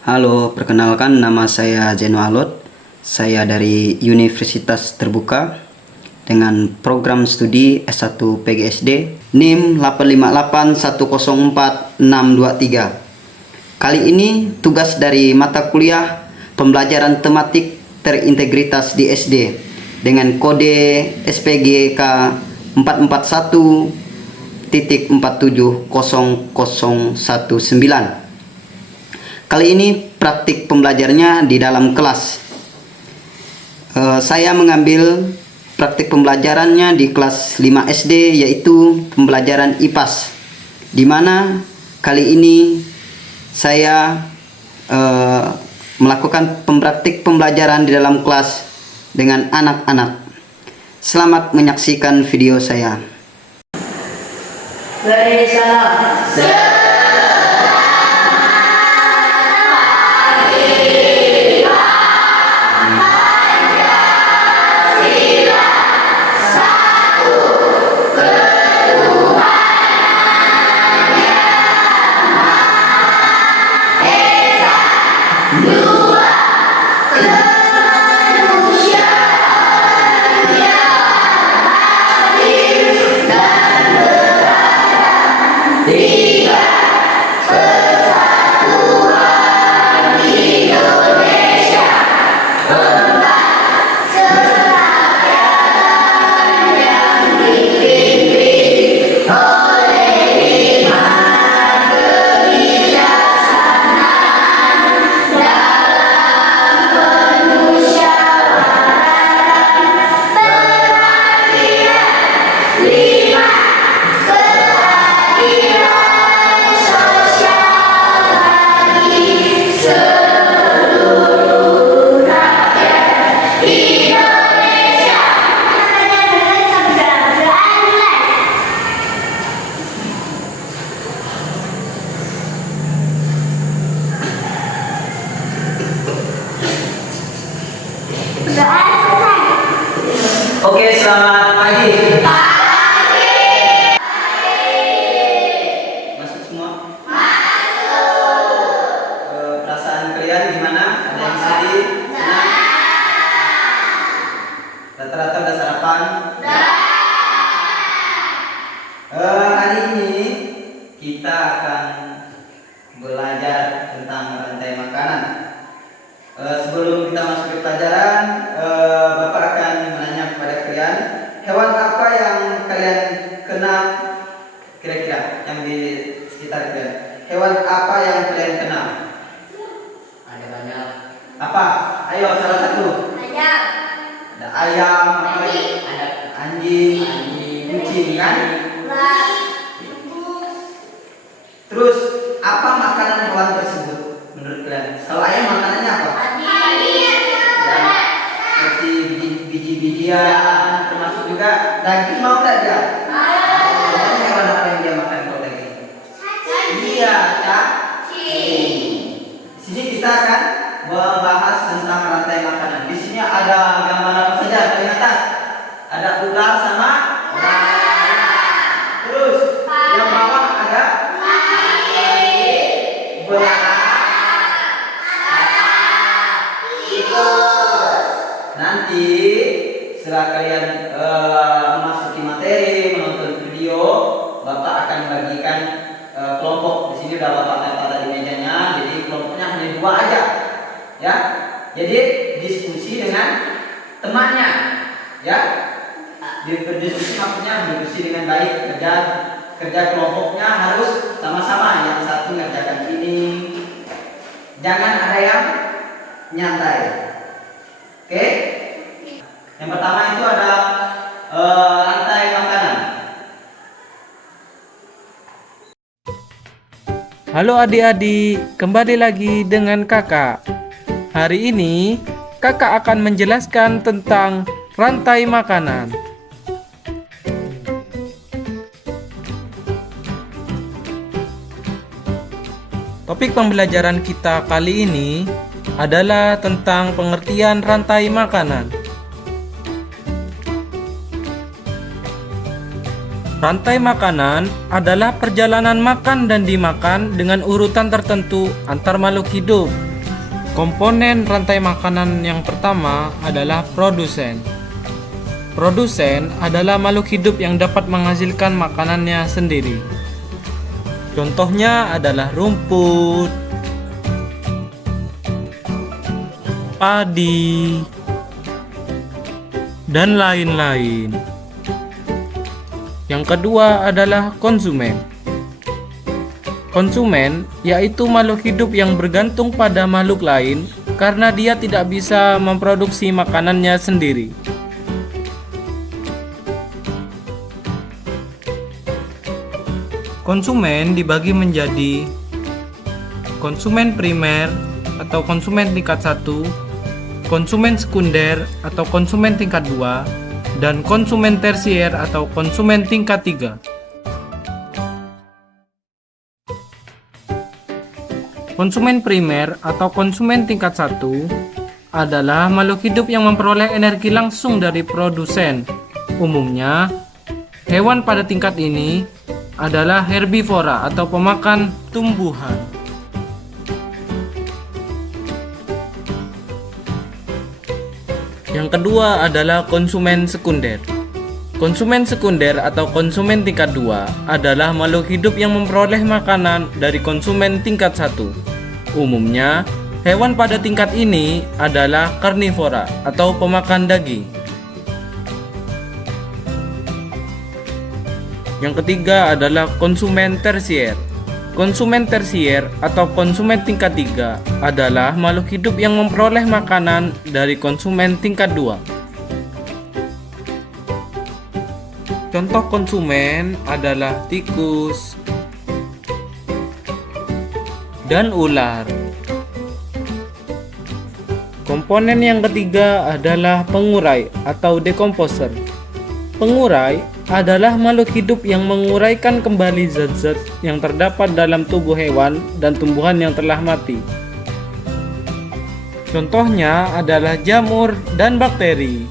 Halo, perkenalkan nama saya Zeno Alot. Saya dari Universitas Terbuka dengan program studi S1 PGSD NIM 858104623. Kali ini tugas dari mata kuliah pembelajaran tematik terintegritas di SD dengan kode SPGK 441.4700019. Kali ini praktik pembelajarnya di dalam kelas. Saya mengambil praktik pembelajarannya di kelas 5 SD, yaitu pembelajaran IPAS, di mana kali ini saya melakukan praktik pembelajaran di dalam kelas dengan anak-anak. Selamat menyaksikan video saya. Beri salam. Oke, selamat pagi. Masuk semua? Perasaan kalian gimana? Ada yang sedih? Senang? Rata-rata udah sarapan? Hari ini kita akan belajar tentang rantai makanan. Sebelum kita masuk ke pelajaran, Bapak akan menanya kepada kalian, hewan apa yang kalian kenal kira-kira yang di sekitar kalian? Hewan apa yang kalian kenal? Ada banyak. Apa? Ayo salah satu. Ayam. Ada ayam, apa lagi? Ada Anjing, kucing kan? Terus apa makanan hewan tersebut menurut kalian? Kalau ayam makanannya apa? Seperti biji-bijian, termasuk juga daging, mau nggak dia? Ini hewan apa yang dia makan kalau daging? Iya, cacing. Di sini kita akan membahas tentang rantai makanan. Di sini ada gambar apa saja? Di atas ada ular sama terus yang bawah ada nanti setelah kalian memasuki materi, menonton video, Bapak akan bagikan kelompok. Di sini udah Bapak tata di mejanya, jadi kelompoknya hanya 2 aja, ya. Jadi diskusi dengan temannya, ya. Berdiskusi maksudnya berdiskusi dengan baik. Kerja kelompoknya harus sama-sama. Yang satu ngerjakan ini, jangan ada yang nyantai. Oke? Yang pertama itu ada rantai makanan. Halo adik-adik, kembali lagi dengan kakak. Hari ini kakak akan menjelaskan tentang rantai makanan. Topik pembelajaran kita kali ini adalah tentang pengertian rantai makanan. Rantai makanan adalah perjalanan makan dan dimakan dengan urutan tertentu antar makhluk hidup Komponen rantai makanan yang pertama adalah produsen. Produsen adalah makhluk hidup yang dapat menghasilkan makanannya sendiri. Contohnya adalah rumput, padi, dan lain-lain. Yang kedua adalah konsumen. Konsumen yaitu makhluk hidup yang bergantung pada makhluk lain karena dia tidak bisa memproduksi makanannya sendiri. Konsumen dibagi menjadi konsumen primer atau konsumen tingkat 1, konsumen sekunder atau konsumen tingkat 2, dan konsumen tersier atau konsumen tingkat 3. Konsumen primer atau konsumen tingkat 1 adalah makhluk hidup yang memperoleh energi langsung dari produsen. Umumnya, hewan pada tingkat ini adalah herbivora atau pemakan tumbuhan. Yang kedua adalah konsumen sekunder. Konsumen sekunder atau konsumen tingkat 2 adalah makhluk hidup yang memperoleh makanan dari konsumen tingkat 1. Umumnya, hewan pada tingkat ini adalah karnivora atau pemakan daging. Yang ketiga adalah konsumen tersier. Konsumen tersier atau konsumen tingkat 3 adalah makhluk hidup yang memperoleh makanan dari konsumen tingkat 2. Contoh konsumen adalah tikus dan ular. Komponen yang ketiga adalah pengurai atau decomposer. Pengurai adalah makhluk hidup yang menguraikan kembali zat-zat yang terdapat dalam tubuh hewan dan tumbuhan yang telah mati. Contohnya adalah jamur dan bakteri.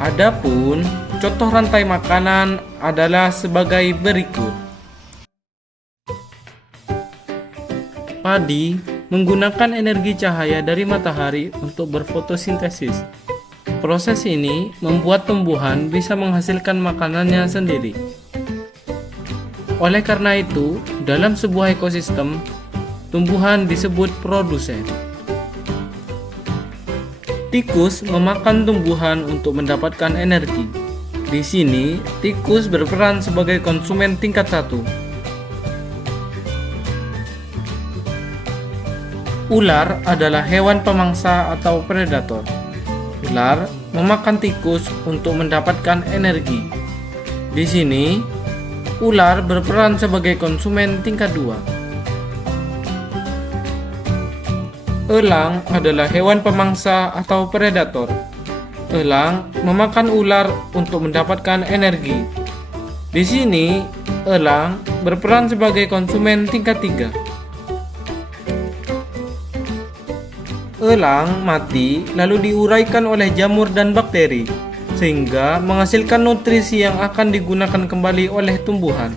Adapun contoh rantai makanan adalah sebagai berikut. Padi menggunakan energi cahaya dari matahari untuk berfotosintesis. Proses ini membuat tumbuhan bisa menghasilkan makanannya sendiri. Oleh karena itu, dalam sebuah ekosistem, tumbuhan disebut produsen. Tikus memakan tumbuhan untuk mendapatkan energi. Di sini, tikus berperan sebagai konsumen tingkat 1. Ular adalah hewan pemangsa atau predator. Ular memakan tikus untuk mendapatkan energi. Di sini, ular berperan sebagai konsumen tingkat 2. Elang adalah hewan pemangsa atau predator. Elang memakan ular untuk mendapatkan energi. Di sini, elang berperan sebagai konsumen tingkat 3. Elang mati lalu diuraikan oleh jamur dan bakteri sehingga menghasilkan nutrisi yang akan digunakan kembali oleh tumbuhan.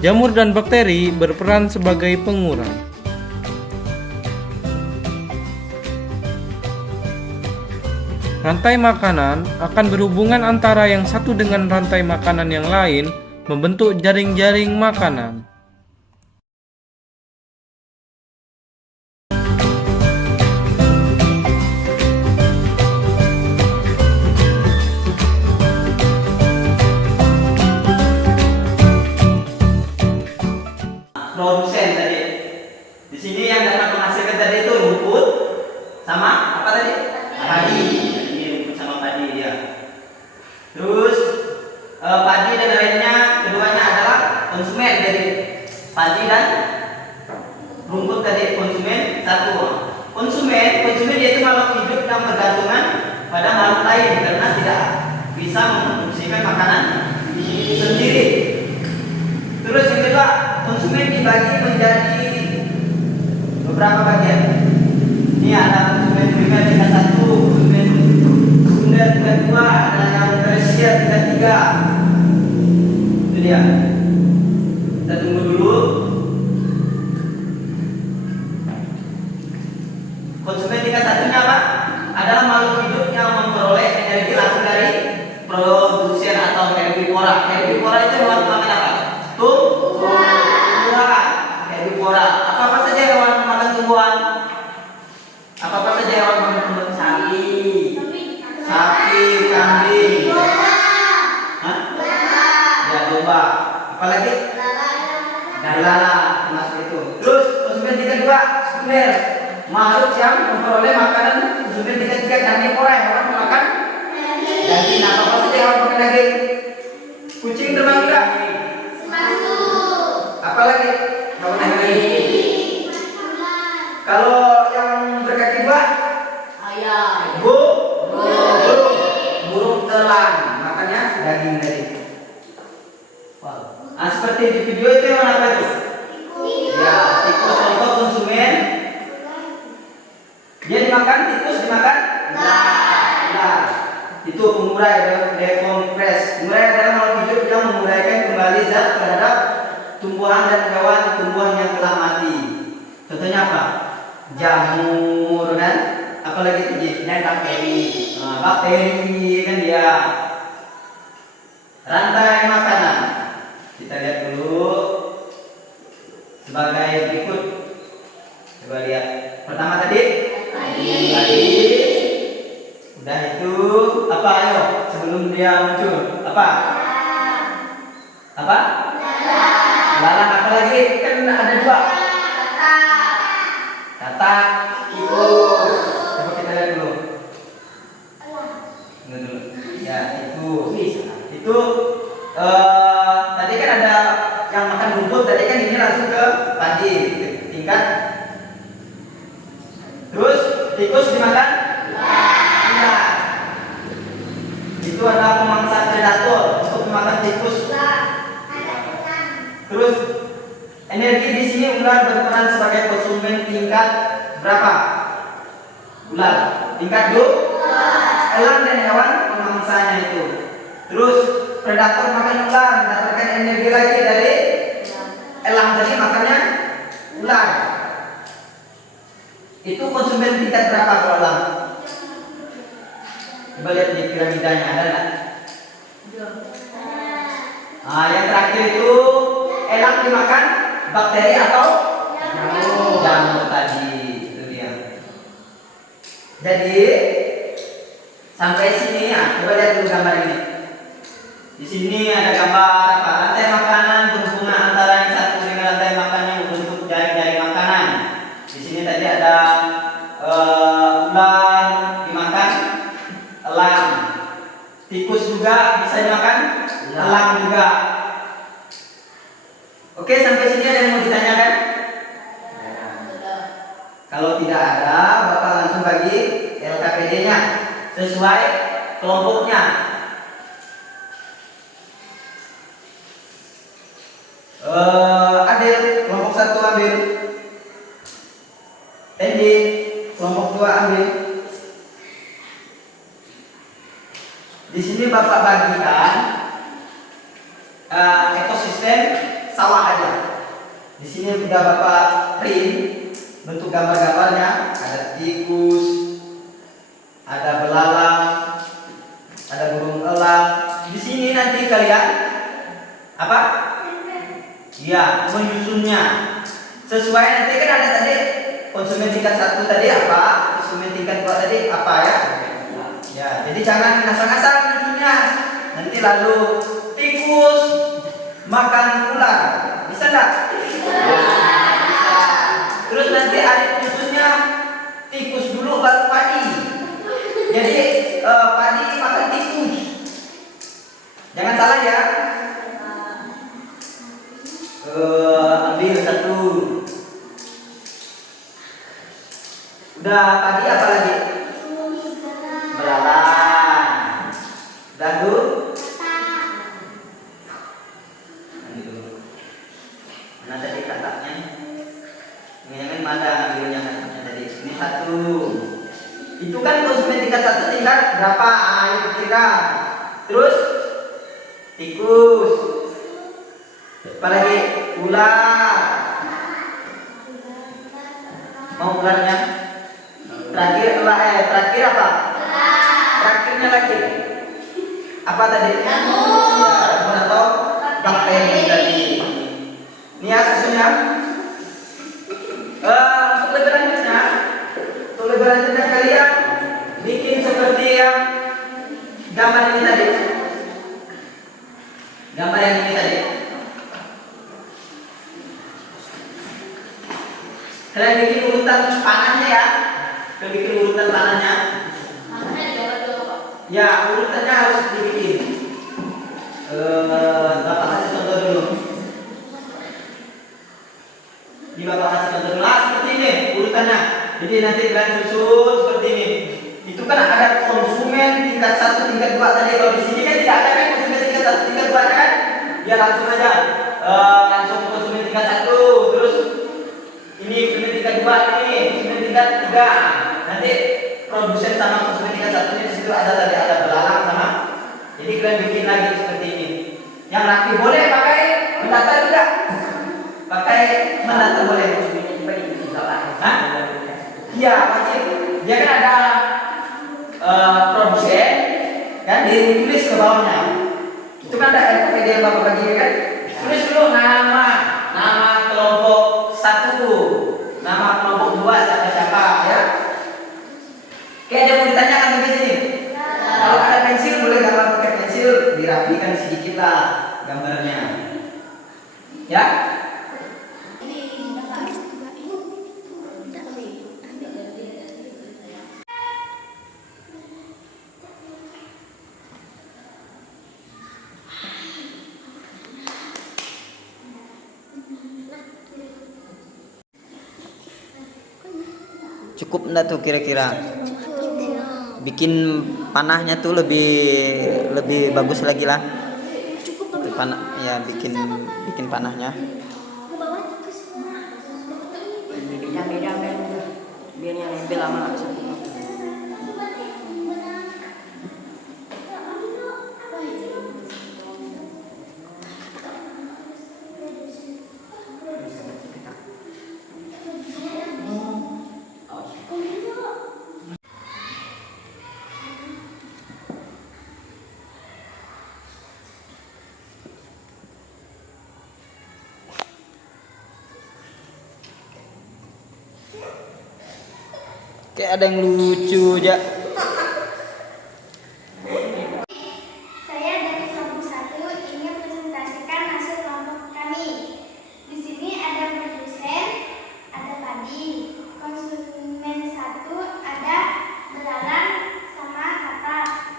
Jamur dan bakteri berperan sebagai pengurai. Rantai makanan akan berhubungan antara yang satu dengan rantai makanan yang lain membentuk jaring-jaring makanan. Produsen tadi. Di sini yang dapat menghasilkan tadi itu rumput sama apa tadi? Padi. Ini rumput sama padi dia. Terus padi dan lainnya keduanya adalah konsumen dari padi dan rumput tadi. Konsumen satu. Konsumen yaitu makhluk hidup yang bergantungan pada makhluk lain karena tidak bisa memproduksikan makanan sendiri. Terus yang kedua, konsumen dibagi menjadi beberapa bagian. Ini ada konsumen primer tingkat 1, konsumen sekunder tingkat 2, ada yang tersier tingkat 3. Itu dia. Kita tunggu dulu. Konsumen tingkat satunya apa? Adalah makhluk hidup yang memperoleh energi langsung dari produksi atau herbivora. Herbivora itu hewan makan apa? Tumbuhan. Herbivora. Apa saja hewan makan tumbuhan? Apa saja hewan makan tumbuhan? Sapi, kambing. Hah? Ya, domba. Apalagi? Lala, termasuk itu. Terus konsumen tingkat 2 sekunder. Makhluk yang memperoleh makanan. Konsumen tingkat 3 karnivora, hewan makan daging. Apa saja hewan makan daging? Kucing termasuk enggak? Apalagi? Hewan daging. Kalau yang berkaki 2? Ayam. Burung elang, makanya daging tadi. Wow. Nah, seperti di video itu yang apa itu? Ya, tikus contoh konsumen. Dia dimakan, tikus dimakan? Ular. Itu pengurai, dekompres. Pengurai adalah makhluk hidup yang menguraikan kembali zat terhadap tumbuhan dan hewan tumbuhan yang telah mati. Contohnya apa? Jamur kan? Apalagi tinggi? Bakteri. Nah, bakteri kan dia. Rantai makanan. Kita lihat dulu sebagai berikut. Coba lihat. Pertama tadi. Udah itu apa? Ayo sebelum dia muncul apa? Lalang. Apa lagi? Kan ada 2. Katak. Tikus. Coba kita lihat dulu. Ya, itu tadi kan ada yang makan rumput, tadi kan ini langsung ke padi tingkat. Terus tikus dimakan ular. Itu adalah pemangsa predator untuk memakan tikus. Terus energi di sini ular berperan sebagai konsumen tingkat berapa? Ular tingkat 2. Elang dan hewan pemangsanya itu. Terus predator makan ular, mendapatkan energi lagi dari elang tadi makannya ular. Itu konsumen tingkat berapa kalau elang? Coba lihat di piramidanya, ada nggak? Nah, yang terakhir itu elang dimakan bakteri atau jamur tadi. Itu dia. Jadi sampai sini ya, coba lihat dulu gambar ini. Di sini ada gambar apa? Rantai makanan berhubungan antara yang satu dengan rantai makan yang berbentuk jari-jari makanan. Di sini tadi ada ular dimakan elang, tikus juga bisa dimakan elang juga. Oke, sampai sini ada yang mau ditanyakan? Kalau tidak ada, Bapak langsung bagi LKPD-nya sesuai kelompoknya. Adil, kelompok 1 ambil. Tendi, kelompok 2 ambil. Di sini Bapak bagikan ekosistem sawah aja. Di sini sudah Bapak print bentuk gambar-gambarnya. Ada tikus, ada belalang, ada burung elang. Di sini nanti kalian apa? Ya, menyusunnya sesuai. Nanti kan ada tadi konsumen tingkat 1 tadi apa, konsumen tingkat 2 tadi apa ya? Ya, jadi jangan ngasal-ngasal menyusunnya. Nanti lalu tikus makan ular, bisa enggak? Bisa. Terus nanti ada menyusunnya tikus dulu baru padi. Jadi padi makan tikus. Jangan salah ya. Ambil 1. Udah padi apa lagi? Belalang. Dadu. Mana tadi kataknya? Jangan mana ambilnya kataknya tadi. Ini 1. Itu kan konsumen tingkat 1 tingkat berapa? Ayo kira. Terus tikus. Apalagi ular. Mau ularnya? Terakhir apa? Terakhirnya lagi. Apa tadi? Ya, atau bakteri tadi. Ini ya susunya. Untuk lebih lanjutnya kalian bikin seperti yang gambar ini tadi. Gambar yang ini tadi. Kalian bikin urutan panahnya ya. Kalian bikin urutan panahnya. Ya, urutannya harus dibikin. Bapak kasih contoh dulu. Ini Bapak kasih contoh dulu. Seperti ini urutannya. Jadi nanti kalian susun seperti ini. Itu kan ada konsumen tingkat 1, tingkat 2 tadi. Kalau di sini kan tidak ada kan konsumen tingkat 1, tingkat 2 kan? Ya langsung aja. Langsung konsumen tingkat 1, terus ini konsumen tingkat 2, ini konsumen tingkat 3. Nanti produsen sama konsumen tingkat 1 di situ ada tadi, ada belalang sama. Jadi kalian bikin lagi seperti ini. Yang rapi boleh pakai mendata juga. Pakai mendata boleh. Hah? Iya wajib. Dia kan ada produsen kan ditulis ke bawahnya. Itu kan ada LPD yang Bapak bagi kan. Tulis dulu nama kelompok 1, nama kelompok 2 siapa ya. Kayak ada mau ditanyakan di sini. Kalau ada pensil boleh gambar pakai pensil, dirapikan sedikit lah gambarnya. Ya. Cukup enggak tuh kira-kira? Bikin panahnya tuh lebih bagus lagi lah. Panah ya, bikin panahnya. Beda-beda biar yang lebih lama. Kayak ada yang lucu aja. Saya dari kelompok 1 ingin presentasikan hasil kelompok kami. Di sini ada produsen, ada padi, konsumen 1 ada belalang sama katak,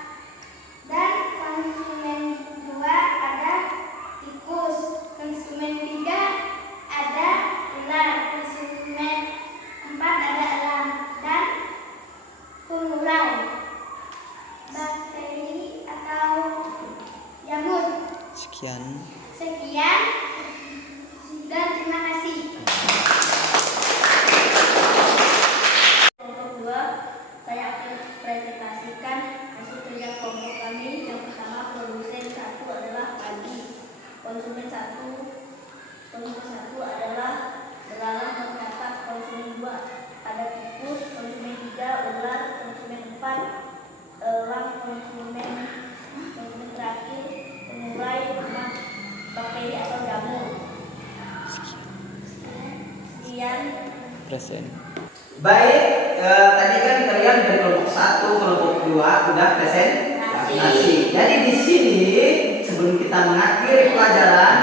dan konsumen 2 ada tikus, konsumen 3 ada ular, konsumen 4 ada elang, dan pengurai bakteri atau jamur. Sekian. Dan terima kasih. Kelompok 2, saya akan presentasikan hasil kerja kelompok kami. Yang pertama, produsen 1 adalah padi, konsumen 1 adalah belalang dan katak, konsumen 2 ada tikus, konsumen 3 ular, konsumen 4 elang, konsumen terakhir pengurai bakteri atau jamur. Sekian. Present. Baik, tadi kan kalian dari kelompok 1, kelompok 2 udah presentasi. Jadi di sini sebelum kita mengakhiri pelajaran,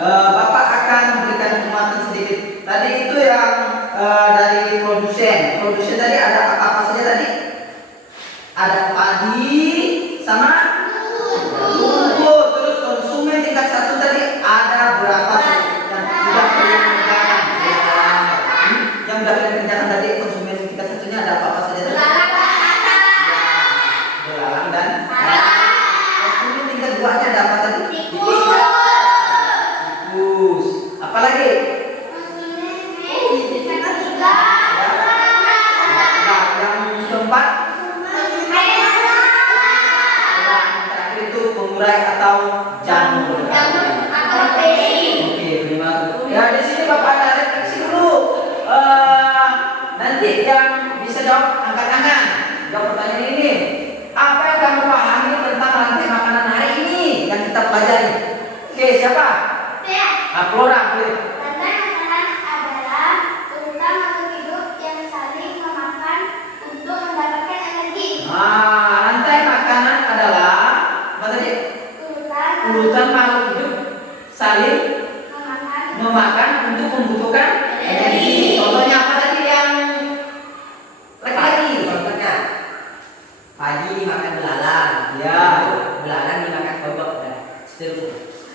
Bapak akan memberikan penguatan sedikit. Tadi itu yang dari produsen. Produsen tadi ada apa saja tadi? Ada padi sama lumpur. Terus konsumen tingkat 1 tadi ada berapa? Yang sudah kalian kerjakan? Yang sudah kalian kerjakan tadi konsumen tingkat 1-nya ada apa saja tadi? Belalang dan konsumen tingkat 2-nya ada apa tadi? Tikus. Apalagi? Yang keempat? Terakhir itu pengurai atau jamur. Oke, terima kasih. Ya di sini Bapak ada refleksi dulu. Nanti yang bisa jawab, angkat tangan. Jawab pertanyaan ini. Apa yang kamu pahami tentang rantai makanan hari ini yang kita pelajari? Oke, siapa? Saya. Flora, boleh. Rantai makanan adalah urutan makhluk hidup yang saling memakan untuk mendapatkan energi. Rantai makanan adalah apa tadi? Urutan makhluk hidup saling memakan untuk membutuhkan energi. Contohnya apa tadi yang laki-laki? Contohnya pagi dimakan belalang, ya. Belalang dimakan kodok.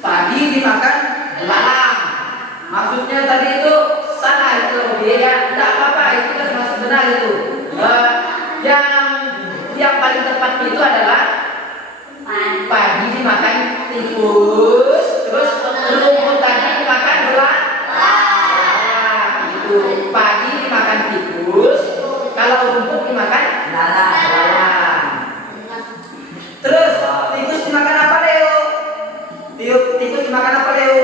Pagi dimakan belalang. Maksudnya tadi itu salah itu, ya. Tidak apa-apa, itu kan masih benar itu. Yang paling tepat itu adalah pagi dimakan tikus, terus rumput tadi dimakan belalang. Itu pagi dimakan tikus, kalau rumput dimakan belalang. Terus tikus dimakan apa, Leo? Tikus dimakan apa, Leo?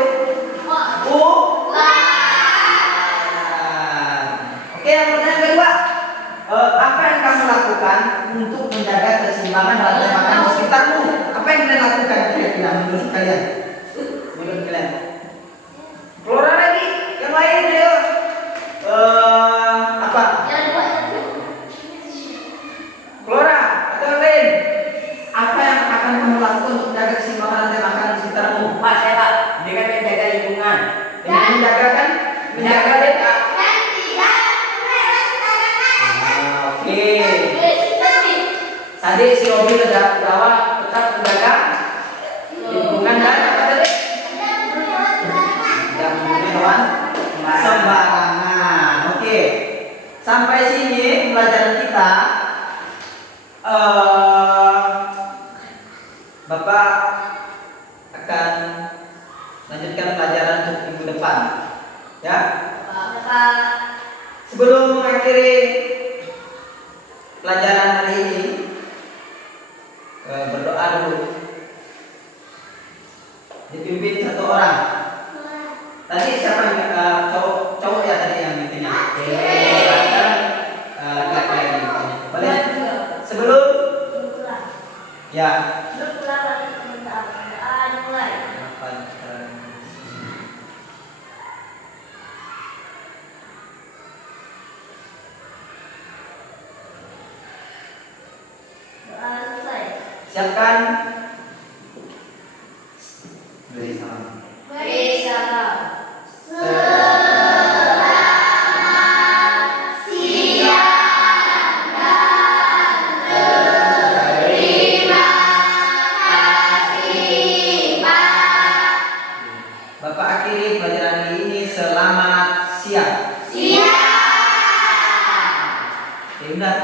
Oke, yang pertanyaan kedua. Apa yang kamu lakukan untuk menjaga keseimbangan rantai makanan di sekitarmu? Apa yang kalian lakukan kira-kira menurut kalian? Flora lagi, yang lain ya. Apa? Flora atau yang lain? Apa yang akan kamu lakukan untuk menjaga keseimbangan rantai makanan di sekitarmu? Pak, saya Pak, dengan menjaga lingkungan. Dengan menjaga kan? Menjaga deh. Oke. Tadi si Robi udah jawab tetap menjaga lingkungan dan apa tadi? Jangan membunuh hewan sembarangan. Oke. Sampai sini pelajaran kita. Bapak akan lanjutkan pelajaran untuk minggu depan. Ya. Sebelum mengakhiri pelajaran hari ini, berdoa dulu. Dipimpin satu orang. Tadi siapa yang cowok ya tadi yang mimpinnya? Laki-laki yang mimpinnya. Boleh? Sebelum ya. Siapkan. Beri salam. Bapak akhiri pelajaran hari ini. Selamat siang. Siang. Ya udah.